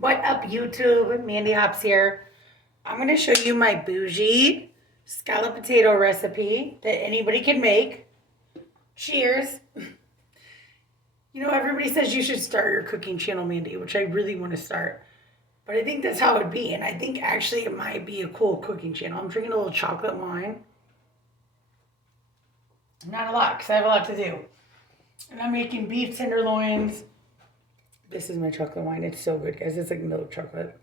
What up, YouTube? Mandy Hops here. I'm going to show you my bougie scalloped potato recipe that anybody can make. Cheers. You know, everybody says you should start your cooking channel, Mandy, which I really want to start. But I think that's how it would be. And I think actually it might be a cool cooking channel. I'm drinking a little chocolate wine. Not a lot, because I have a lot to do. And I'm making beef tenderloins. This is my chocolate wine. It's so good, guys. It's like milk chocolate.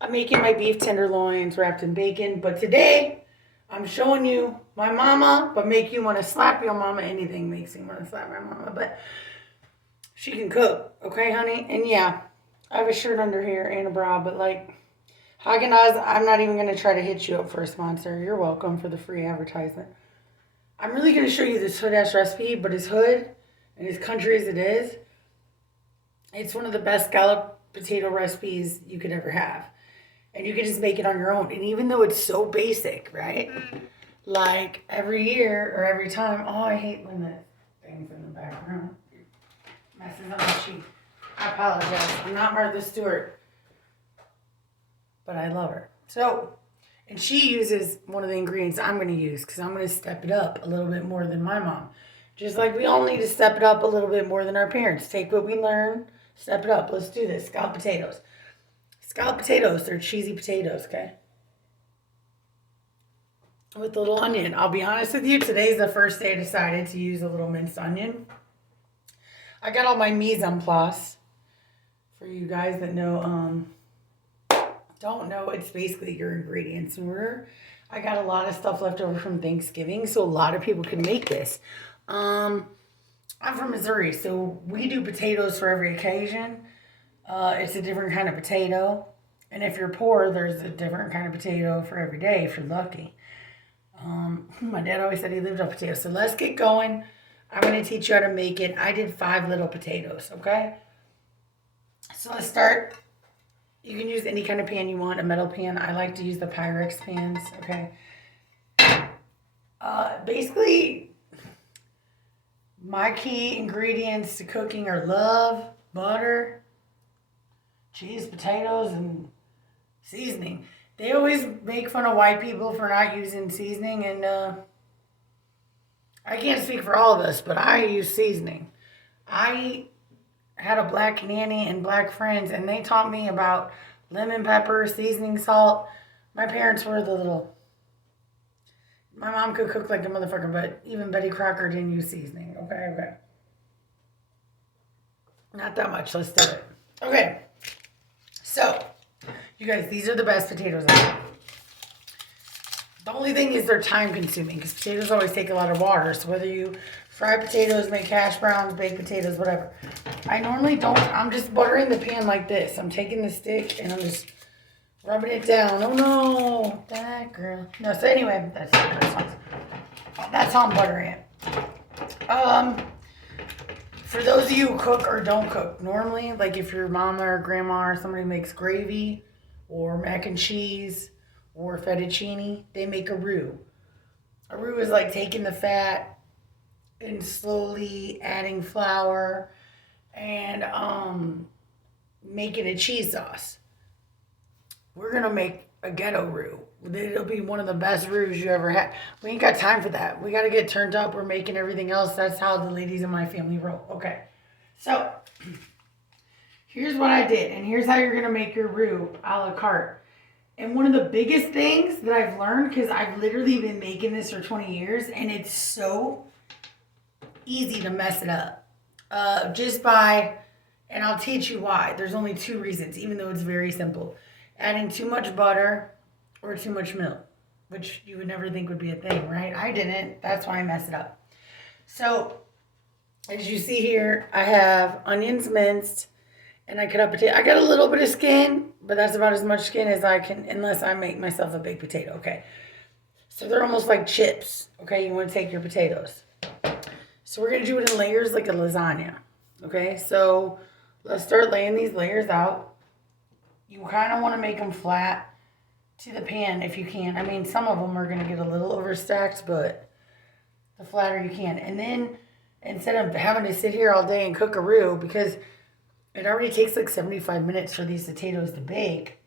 I'm making my beef tenderloins wrapped in bacon. But today, I'm showing you my mama, but make you want to slap your mama. Anything makes me want to slap my mama. But she can cook. Okay, honey? And yeah, I have a shirt under here and a bra. But like, Haagen-Dazs, I'm not even going to try to hit you up for a sponsor. You're welcome for the free advertisement. I'm really going to show you this hood-ass recipe. But as hood and as country as it is, it's one of the best scalloped potato recipes you could ever have. And you can just make it on your own. And even though it's so basic, right? Like every year or every time. Oh, I hate when the thing's in the background. Messes up my sheet. I apologize. I'm not Martha Stewart. But I love her. So, and she uses one of the ingredients I'm going to use because I'm going to step it up a little bit more than my mom. Just like we all need to step it up a little bit more than our parents. Take what we learn, step it up. Let's do this. Scalloped potatoes. Scalloped potatoes, they're cheesy potatoes, okay? With a little onion. I'll be honest with you, today's the first day I decided to use a little minced onion. I got all my mise en place. For you guys that know, don't know, it's basically your ingredients in order. I got a lot of stuff left over from Thanksgiving, so a lot of people can make this. I'm from Missouri, so we do potatoes for every occasion. It's a different kind of potato. And if you're poor, there's a different kind of potato for every day if you're lucky. My dad always said he lived off potatoes. So let's get going. I'm going to teach you how to make it. I did 5 little potatoes, okay? So let's start. You can use any kind of pan you want, a metal pan. I like to use the Pyrex pans, okay? Basically, my key ingredients to cooking are love, butter, cheese, potatoes, and seasoning. They always make fun of white people for not using seasoning, and I can't speak for all of us, but I use seasoning. I had a black nanny and black friends, and they taught me about lemon pepper, seasoning, salt. My parents were the little... My mom could cook like a motherfucker, but even Betty Crocker didn't use seasoning. Okay. Not that much. Let's do it. Okay. So, you guys, these are the best potatoes I have. The only thing is they're time consuming because potatoes always take a lot of water. So whether you fry potatoes, make hash browns, bake potatoes, whatever. I normally don't. I'm just buttering the pan like this. I'm taking the stick and I'm just rubbing it down. Oh no, that girl. No, so anyway, that's how I'm buttering it. For those of you who cook or don't cook, normally, like if your mama or grandma or somebody makes gravy or mac and cheese or fettuccine, they make a roux. A roux is like taking the fat and slowly adding flour and making a cheese sauce. We're going to make a ghetto roux. It'll be one of the best roux you ever had. We ain't got time for that. We got to get turned up. We're making everything else. That's how the ladies in my family roll. Okay. So, here's what I did. And here's how you're going to make your roux a la carte. And one of the biggest things that I've learned, because I've literally been making this for 20 years, and it's so easy to mess it up. And I'll teach you why. There's only 2 reasons, even though it's very simple. Adding too much butter or too much milk, which you would never think would be a thing, right? I didn't. That's why I messed it up. So, as you see here, I have onions minced, and I cut up potato. I got a little bit of skin, but that's about as much skin as I can, unless I make myself a baked potato, okay? So they're almost like chips, okay? You want to take your potatoes. So we're going to do it in layers like a lasagna, okay? So let's start laying these layers out. You kind of want to make them flat to the pan if you can. I mean, some of them are going to get a little overstacked, but the flatter you can. And then instead of having to sit here all day and cook a roux, because it already takes like 75 minutes for these potatoes to bake.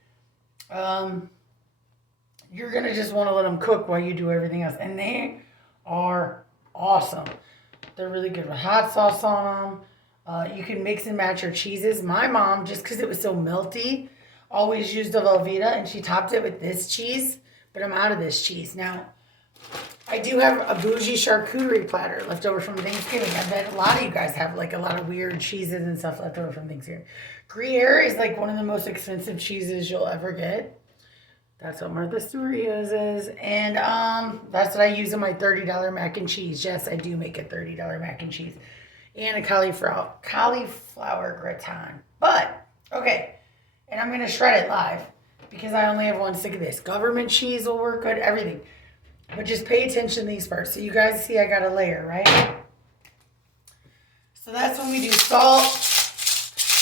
You're going to just want to let them cook while you do everything else. And they are awesome. They're really good with hot sauce on them. You can mix and match your cheeses. My mom, just because it was so melty, always used a Velveeta, and she topped it with this cheese. But I'm out of this cheese. Now, I do have a bougie charcuterie platter left over from Thanksgiving. I bet a lot of you guys have like a lot of weird cheeses and stuff left over from Thanksgiving. Gruyere is like one of the most expensive cheeses you'll ever get. That's what Martha Stewart uses. And that's what I use in my $30 mac and cheese. Yes, I do make a $30 mac and cheese. And a cauliflower gratin. But, okay. And I'm going to shred it live because I only have one stick of this. Government cheese will work good, everything. But just pay attention to these parts. So you guys see I got a layer, right? So that's when we do salt.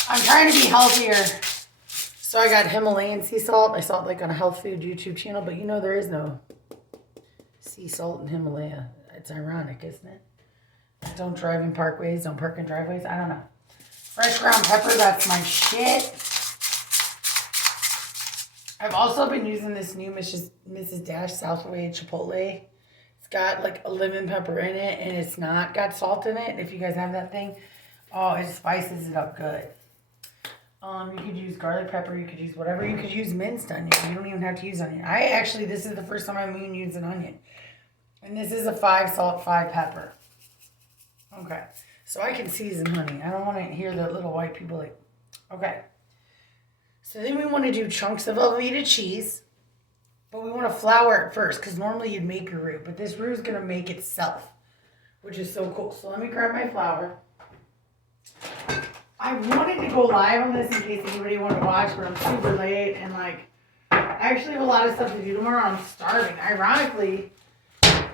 I'm trying to be healthier. So I got Himalayan sea salt. I saw it like on a health food YouTube channel, but you know there is no sea salt in Himalaya. It's ironic, isn't it? Don't drive in parkways, don't park in driveways. I don't know. Fresh ground pepper, that's my shit. I've also been using this new Mrs. Dash Southway Chipotle. It's got like a lemon pepper in it, and it's not got salt in it. If you guys have that thing, oh, it spices it up good. You could use garlic pepper. You could use whatever. You could use minced onion. You don't even have to use onion. This is the first time I'm even using onion. And this is a 5 salt, 5 pepper. Okay. So I can season honey. I don't want to hear the little white people like, okay. So then we want to do chunks of Velveeta cheese. But we want to flour it first because normally you'd make your roux. But this roux is going to make itself, which is so cool. So let me grab my flour. I wanted to go live on this in case anybody wanted to watch, but I'm super late and like I actually have a lot of stuff to do tomorrow. I'm starving. Ironically,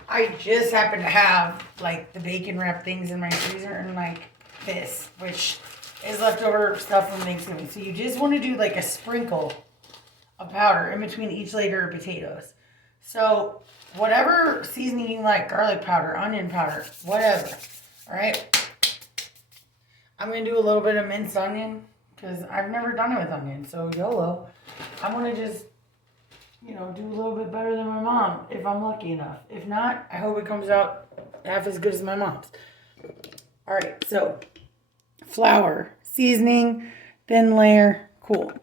I just happen to have like the bacon wrap things in my freezer and like this, which is leftover stuff from Thanksgiving. So you just want to do like a sprinkle of powder in between each layer of potatoes. So whatever seasoning you like, garlic powder, onion powder, whatever. All right. I'm going to do a little bit of minced onion because I've never done it with onion. So YOLO. I'm going to just, do a little bit better than my mom if I'm lucky enough. If not, I hope it comes out half as good as my mom's. All right. So flour, seasoning, thin layer. Cool.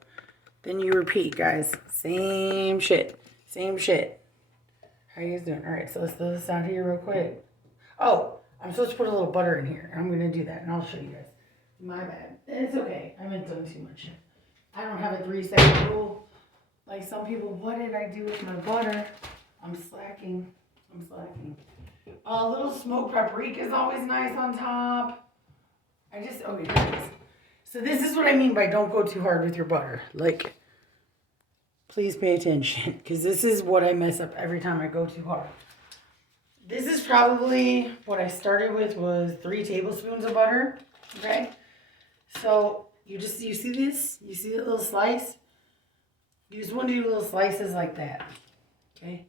Then you repeat, guys. Same shit. Same shit. How you guys doing? All right. So let's throw this out here real quick. Oh, I'm supposed to put a little butter in here. I'm going to do that and I'll show you guys. My bad. It's okay. I haven't done too much yet. I don't have a 3-second rule. Like some people, what did I do with my butter? I'm slacking. A little smoked paprika is always nice on top. Okay, here it is. So this is what I mean by don't go too hard with your butter. Like, please pay attention. Because this is what I mess up every time I go too hard. This is probably what I started with was 3 tablespoons of butter. Okay? So you see this? You see that little slice? You just want to do little slices like that. Okay?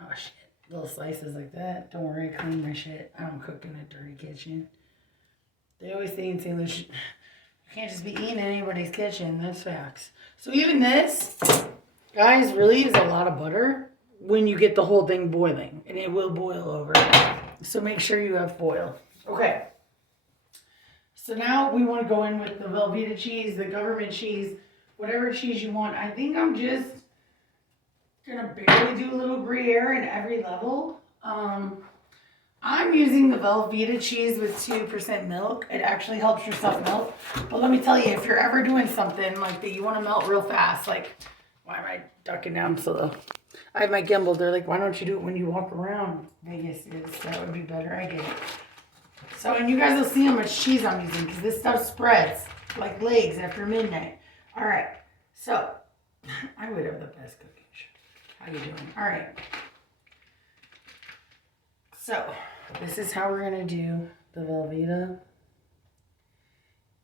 Oh shit. Little slices like that. Don't worry, I clean my shit. I don't cook in a dirty kitchen. They always say in St. Louis, you can't just be eating in anybody's kitchen. That's facts. So even this, guys, really is a lot of butter when you get the whole thing boiling. And it will boil over. So make sure you have foil. Okay. So now we want to go in with the Velveeta cheese, the government cheese, whatever cheese you want. I think I'm just going to barely do a little Gruyere in every level. I'm using the Velveeta cheese with 2% milk. It actually helps your stuff melt. But let me tell you, if you're ever doing something like that you want to melt real fast, like, why am I ducking down so low? I have my gimbal. They're like, why don't you do it when you walk around Vegas? That would be better. I get it. So, and you guys will see how much cheese I'm using because this stuff spreads like legs after midnight. All right. So, I would have the best cooking show. How you doing? All right. So, this is how we're going to do the Velveeta.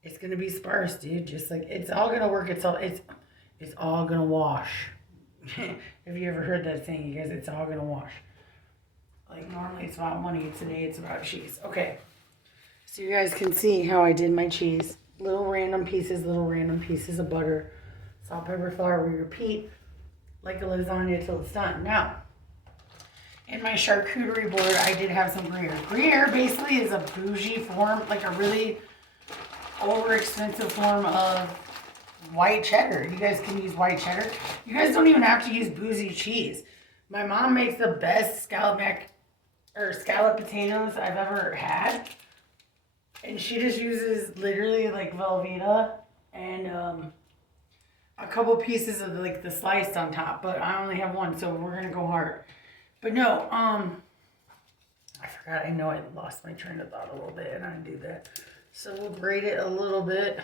It's going to be sparse, dude. Just like, it's all going to work itself. It's all going to wash. Have you ever heard that saying, you guys? It's all going to wash. Like, normally it's about money. Today it's about cheese. Okay. So you guys can see how I did my cheese. little random pieces of butter, salt, pepper, flour. We repeat like a lasagna till it's done. Now, in my charcuterie board, I did have some Gruyere. Gruyere basically is a bougie form, like a really over-expensive form of white cheddar. You guys can use white cheddar. You guys don't even have to use bougie cheese. My mom makes the best scalloped potatoes I've ever had. And she just uses literally like Velveeta and a couple pieces of like the sliced on top. But I only have one, so we're going to go hard. But no, I forgot. I know I lost my train of thought a little bit and I didn't do that. So we'll grate it a little bit.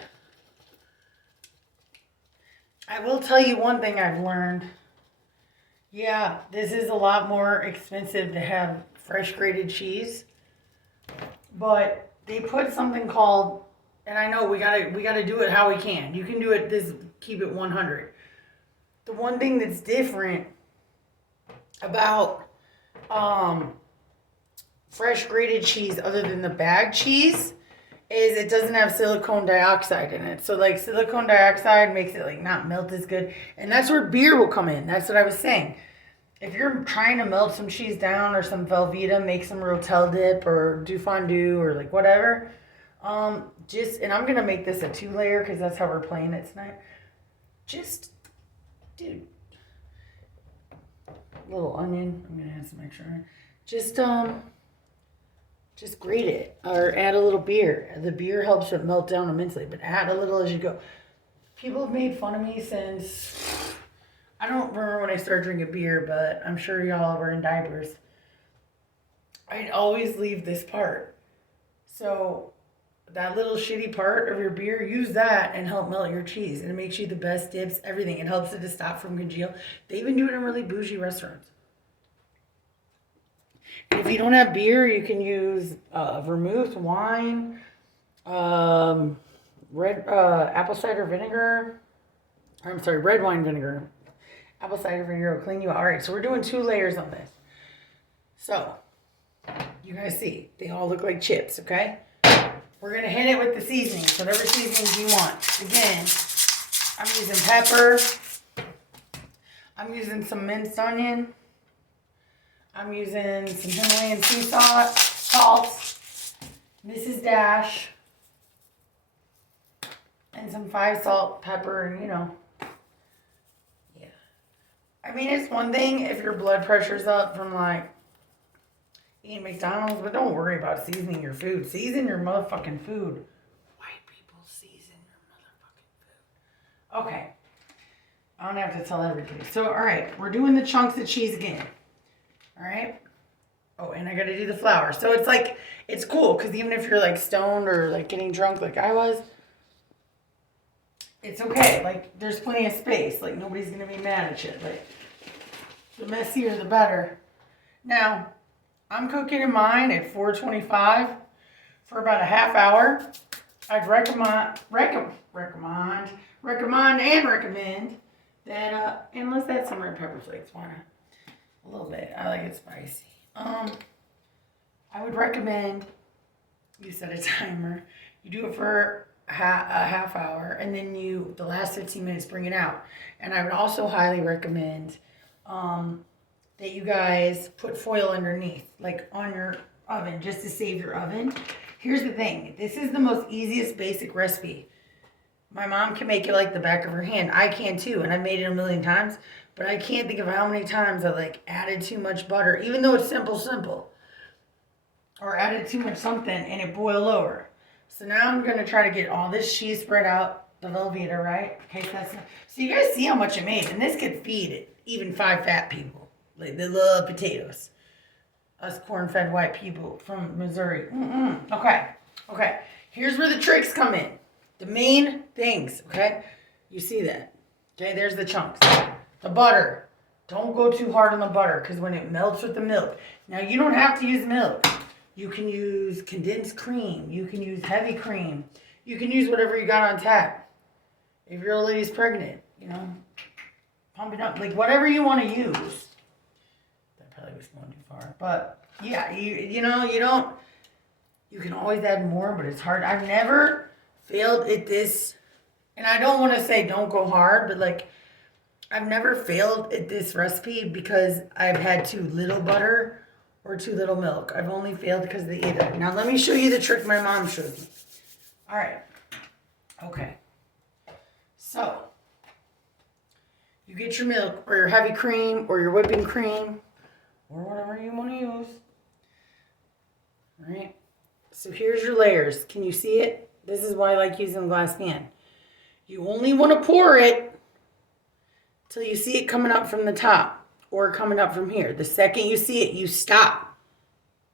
I will tell you one thing I've learned. Yeah, this is a lot more expensive to have fresh grated cheese. But they put something called, and I know we gotta do it how we can. You can do it keep it 100. The one thing that's different about fresh grated cheese other than the bag cheese is it doesn't have silicone dioxide in it. So like silicone dioxide makes it like not melt as good. And that's where beer will come in. That's what I was saying. If you're trying to melt some cheese down or some Velveeta, make some Rotel dip or do fondue or like whatever. And I'm going to make this a 2-layer because that's how we're playing it tonight. Dude. Little onion. I'm going to add some extra onion. Just grate it or add a little beer. The beer helps it melt down immensely, but add a little as you go. People have made fun of me since, I don't remember when I started drinking beer, but I'm sure y'all were in diapers. I'd always leave this part. So that little shitty part of your beer, use that and help melt your cheese. And it makes you the best dips, everything. It helps it to stop from congeal. They even do it in really bougie restaurants. If you don't have beer, you can use vermouth, wine, apple cider vinegar. Red wine vinegar. Apple cider vinegar will clean you out. All right, so we're doing 2 layers on this. So, you guys see, they all look like chips, okay? We're going to hit it with the seasonings, whatever seasonings you want. Again, I'm using pepper. I'm using some minced onion. I'm using some Himalayan sea salt, Mrs. Dash, and some 5 salt, pepper, and yeah. I mean, it's one thing if your blood pressure's up from like eating McDonald's, but don't worry about seasoning your food. Season your motherfucking food. White people season your motherfucking food. Okay. I don't have to tell everybody. So, all right, we're doing the chunks of cheese again. All right. Oh, and I got to do the flour. So it's like, it's cool because even if you're like stoned or like getting drunk like I was, it's okay. Like there's plenty of space. Like nobody's going to be mad at you. Like the messier, the better. Now, I'm cooking in mine at 425 for about a half hour. I'd recommend that, and let's add some red pepper flakes. Why not? A little bit. I like it spicy. I would recommend you set a timer. You do it for a half hour, and then the last 15 minutes, bring it out. And I would also highly recommend that you guys put foil underneath, like on your oven, just to save your oven. Here's the thing. This is the most easiest basic recipe. My mom can make it like the back of her hand. I can too, and I've made it a million times. But I can't think of how many times I like added too much butter, even though it's simple. Or added too much something and it boiled over. So now I'm going to try to get all this cheese spread out, the Velveeta, right? Okay, so you guys see how much it made. And this could feed even 5 fat people. Like they love potatoes. Us corn-fed white people from Missouri. Okay. Here's where the tricks come in. The main things, okay? You see that. Okay, there's the chunks. The butter. Don't go too hard on the butter because when it melts with the milk. Now, you don't have to use milk. You can use condensed cream. You can use heavy cream. You can use whatever you got on tap. If your old lady's pregnant, pump it up. Like, whatever you want to use. That probably was going too far. But, yeah, you can always add more, but it's hard. I've never failed at this, and I don't want to say don't go hard, but like, I've never failed at this recipe because I've had too little butter or too little milk. I've only failed because of the either. Now let me show you the trick my mom showed me. All right. Okay. So, you get your milk or your heavy cream or your whipping cream or whatever you want to use. All right. So here's your layers. Can you see it? This is why I like using a glass pan. You only want to pour it till you see it coming up from the top or coming up from here. The second you see it, you stop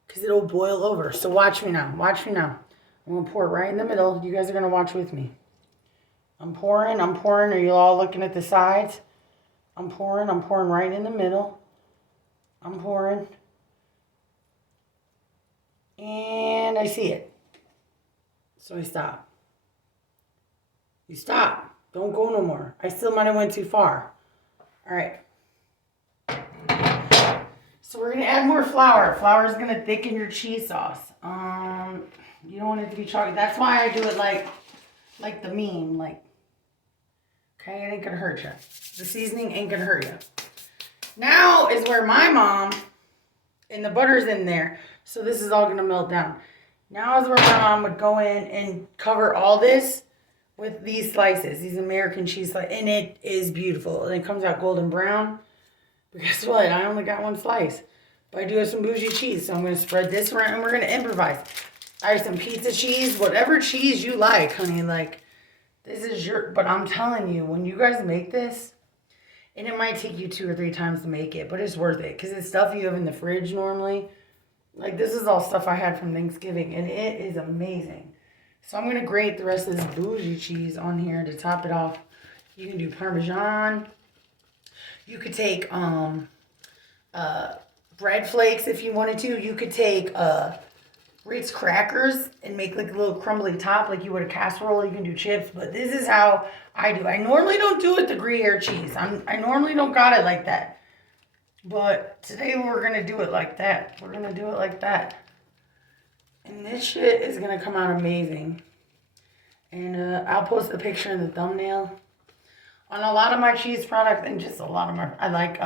because it'll boil over. So watch me now. Watch me now. I'm going to pour it right in the middle. You guys are going to watch with me. I'm pouring. Are you all looking at the sides? I'm pouring right in the middle. I'm pouring. And I see it. So I stop. You stop. Don't go no more. I still might have went too far. All right. So we're going to add more flour. Flour is going to thicken your cheese sauce. You don't want it to be chalky. That's why I do it like the meme. Like, okay, it ain't going to hurt you. The seasoning ain't going to hurt you. Now is where my mom, and the butter's in there, so this is all going to melt down. Now is where my mom would go in and cover all this with these slices, these American cheese slices, and it is beautiful. And it comes out golden brown. But guess what? I only got one slice. But I do have some bougie cheese, so I'm going to spread this around, and we're going to improvise. I have some pizza cheese, whatever cheese you like, honey. Like, this is your, but I'm telling you, when you guys make this, and it might take you 2 or 3 times to make it, but it's worth it. Because it's stuff you have in the fridge normally. Like, this is all stuff I had from Thanksgiving, and it is amazing. So I'm going to grate the rest of this bougie cheese on here to top it off. You can do Parmesan. You could take bread flakes if you wanted to. You could take Ritz crackers and make like a little crumbly top like you would a casserole. You can do chips, but this is how I do. I normally don't do it the Gruyere cheese. I normally don't got it like that. But today we're going to do it like that. We're going to do it like that. And this shit is going to come out amazing. And I'll post a picture in the thumbnail. On a lot of my cheese products, and just a lot of my, I like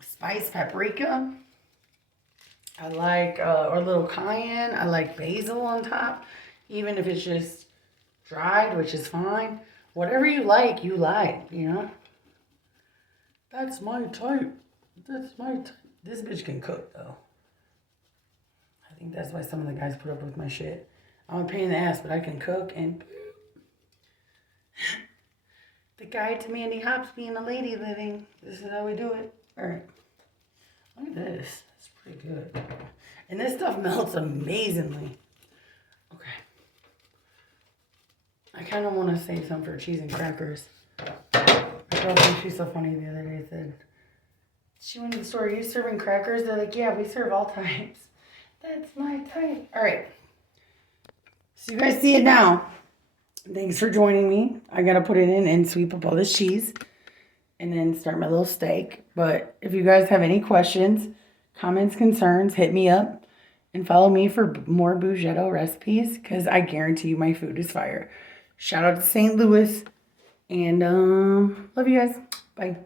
spiced paprika. I like a little cayenne. I like basil on top. Even if it's just dried, which is fine. Whatever you like, you know. That's my type. That's my type. This bitch can cook, though. I think that's why some of the guys put up with my shit. I'm a pain in the ass, but I can cook and... The guide to Mandy Hops being a lady living. This is how we do it. All right. Look at this. It's pretty good. And this stuff melts amazingly. Okay. I kind of want to save some for cheese and crackers. My girlfriend, she's so funny the other day, said, she went to the store, are you serving crackers? They're like, yeah, we serve all types. That's my type. All right. So you guys see it now. Thanks for joining me. I got to put it in and sweep up all this cheese and then start my little steak. But if you guys have any questions, comments, concerns, hit me up and follow me for more Bougetto recipes because I guarantee you my food is fire. Shout out to St. Louis and love you guys. Bye.